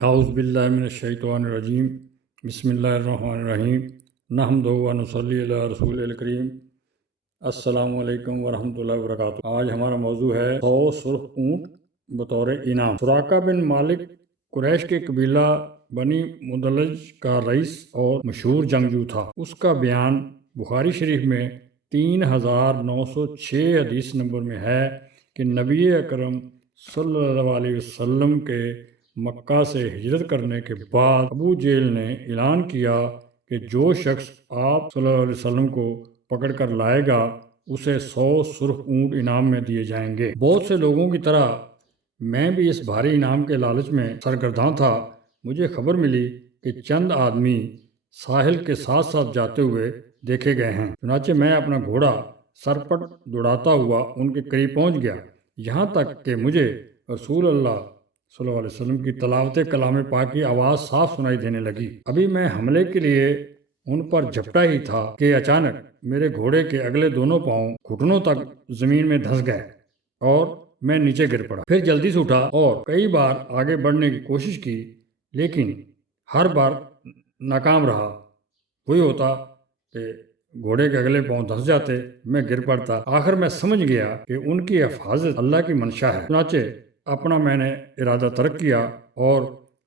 اعوذ باللہ من الشیطان الرجیم بسم اللہ الرحمن الرحیم نحمدہ و نصلی علی رسول الکریم السلام علیکم ورحمۃ اللہ وبرکاتہ۔ آج ہمارا موضوع ہے 100 سرخ اونٹ بطور انعام۔ سراقہ بن مالک قریش کے قبیلہ بنی مدلج کا رئیس اور مشہور جنگجو تھا۔ اس کا بیان بخاری شریف میں 3906 حدیث نمبر میں ہے کہ نبی اکرم صلی اللہ علیہ وسلم کے مکہ سے ہجرت کرنے کے بعد ابو جہل نے اعلان کیا کہ جو شخص آپ صلی اللہ علیہ وسلم کو پکڑ کر لائے گا اسے 100 سرخ اونٹ انعام میں دیے جائیں گے۔ بہت سے لوگوں کی طرح میں بھی اس بھاری انعام کے لالچ میں سرگرداں تھا۔ مجھے خبر ملی کہ چند آدمی ساحل کے ساتھ ساتھ جاتے ہوئے دیکھے گئے ہیں۔ چنانچہ میں اپنا گھوڑا سرپٹ دوڑاتا ہوا ان کے قریب پہنچ گیا، یہاں تک کہ مجھے رسول اللہ صلی اللہ علیہ وسلم کی تلاوت کلام پاک کی آواز صاف سنائی دینے لگی۔ ابھی میں حملے کے لیے ان پر جھپٹا ہی تھا کہ اچانک میرے گھوڑے کے اگلے دونوں پاؤں گھٹنوں تک زمین میں دھنس گئے اور میں نیچے گر پڑا۔ پھر جلدی سے اٹھا اور کئی بار آگے بڑھنے کی کوشش کی، لیکن ہر بار ناکام رہا۔ وہی ہوتا کہ گھوڑے کے اگلے پاؤں دھنس جاتے، میں گر پڑتا۔ آخر میں سمجھ گیا کہ ان کی حفاظت اللہ کی منشا ہے۔ چنانچہ اپنا میں نے ارادہ ترک کیا اور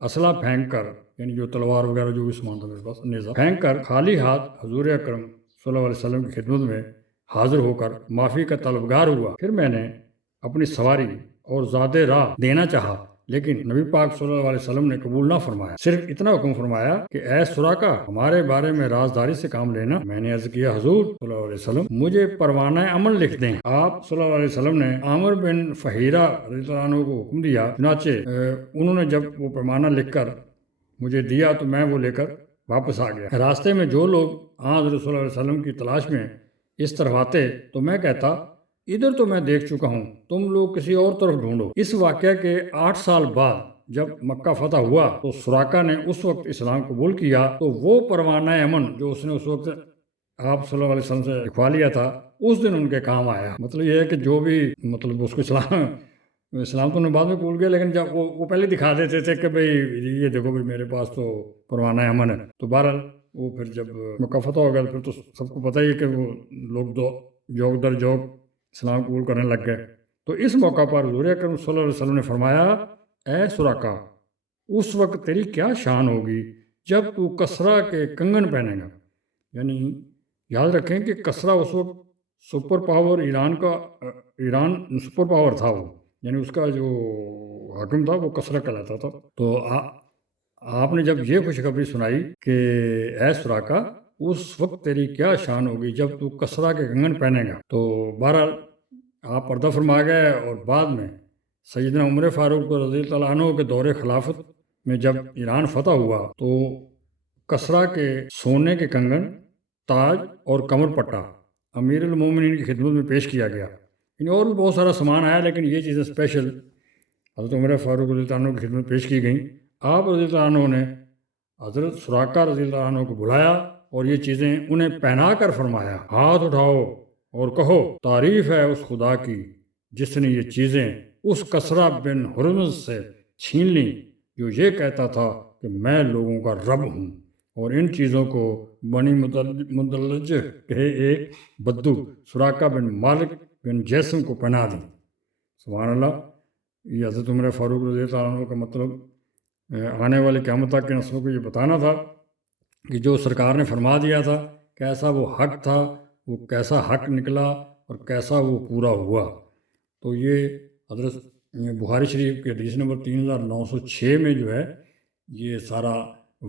اسلحہ پھینک کر، یعنی جو تلوار وغیرہ جو بھی سامان تھا میرے پاس، نیزہ پھینک کر خالی ہاتھ حضور اکرم صلی اللہ علیہ وسلم کی خدمت میں حاضر ہو کر معافی کا طلبگار ہوا۔ پھر میں نے اپنی سواری اور زاد راہ دینا چاہا، لیکن نبی پاک صلی اللہ علیہ وسلم نے قبول نہ فرمایا۔ صرف اتنا حکم فرمایا کہ اے سراقہ، ہمارے بارے میں رازداری سے کام لینا۔ میں نے عرض کیا حضور صلی اللہ علیہ وسلم، مجھے پروانہ عمل لکھ دیں۔ آپ صلی اللہ علیہ وسلم نے عامر بن فہیرہ رضی اللہ عنہ کو حکم دیا۔ چنانچہ انہوں نے جب وہ پیمانہ لکھ کر مجھے دیا تو میں وہ لے کر واپس آ گیا۔ راستے میں جو لوگ حضرت صلی اللہ علیہ وسلم کی تلاش میں اس طرف آتے تو میں کہتا ادھر تو میں دیکھ چکا ہوں، تم لوگ کسی اور طرف ڈھونڈو۔ اس واقعہ کے 8 سال بعد جب مکہ فتح ہوا تو سراقہ نے اس وقت اسلام قبول کیا، تو وہ پروانہ امن جو اس نے اس وقت آپ صلی اللہ علیہ وسلم سے لکھوا لیا تھا اس دن ان کے کام آیا۔ مطلب یہ ہے کہ جو بھی اس کو اسلام تو بعد میں قبول کیا، لیکن جب وہ پہلے دکھا دیتے تھے کہ بھئی یہ دیکھو بھئی میرے پاس تو پروانہ امن ہے، تو بہرحال وہ پھر جب مکہ فتح ہو گیا پھر تو سب کو پتہ ہی ہے کہ وہ لوگ جوک در جوک اسلام قبول کرنے لگ گئے۔ تو اس موقع پر حضور اکرم صلی اللہ علیہ وسلم نے فرمایا اے سراقہ، اس وقت تیری کیا شان ہوگی جب تو کسرا کے کنگن پہنے گا۔ یعنی یاد رکھیں کہ کسرا اس وقت super power Iran super power تھا، وہ یعنی اس کا جو حاکم تھا وہ کسرا کہلاتا تھا۔ تو آپ نے جب یہ خوشخبری سنائی کہ اے سراقہ، اس وقت تیری کیا شان ہوگی جب تو کسرا کے کنگن پہنے گا، تو بہرحال آپ پردہ فرما گئے۔ اور بعد میں سیدنا عمر فاروق رضی اللہ عنہ کے دور خلافت میں جب ایران فتح ہوا تو کسرا کے سونے کے کنگن، تاج اور کمر پٹا امیر المومنین کی خدمت میں پیش کیا گیا۔ اور بھی بہت سارا سامان آیا، لیکن یہ چیزیں اسپیشل حضرت عمر فاروق رضی اللہ عنہ کی خدمت پیش کی گئیں۔ آپ رضی اللہ عنہ نے حضرت سراقہ رضی اللہ عنہ کو بلایا اور یہ چیزیں انہیں پہنا کر فرمایا ہاتھ اٹھاؤ اور کہو تعریف ہے اس خدا کی جس نے یہ چیزیں اس کسرا بن ہرمز سے چھین لیں جو یہ کہتا تھا کہ میں لوگوں کا رب ہوں، اور ان چیزوں کو بنی مدلج کے ایک بدو سراقہ بن مالک بن جیسم کو پہنا دی۔ سبحان اللہ۔ یہ حضرت عمر فاروق رضی اللہ عنہ کا مطلب آنے والے قیامت تک کے نسلوں کو یہ بتانا تھا کہ جو سرکار نے فرما دیا تھا کیسا وہ حق تھا، وہ کیسا حق نکلا اور کیسا وہ پورا ہوا۔ تو یہ حضرت بخاری شریف کے حدیث نمبر 3906 میں جو ہے یہ سارا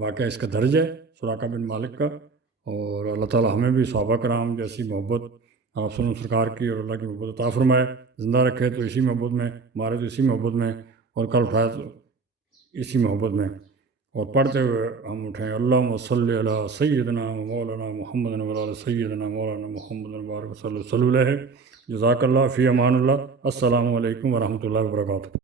واقعہ اس کا درج ہے سراقہ بن مالک کا۔ اور اللہ تعالیٰ ہمیں بھی صحابہ کرام جیسی محبت آپ صلی اللہ علیہ وسلم سرکار کی اور اللہ کی محبت عطا فرمائے، زندہ رکھے تو اسی محبت میں، مارے تو اسی محبت میں، اور کل اٹھائے تو اسی محبت میں۔ اور پڑھتے ہوئے ہم اٹھیں اللہم صلی علی سیدنا مولانا محمد وعلی سیدنا مولانا محمد وبارک صلی اللہ علیہ۔ جزاک اللہ، فی امان اللہ۔ السلام علیکم ورحمۃ اللہ وبرکاتہ۔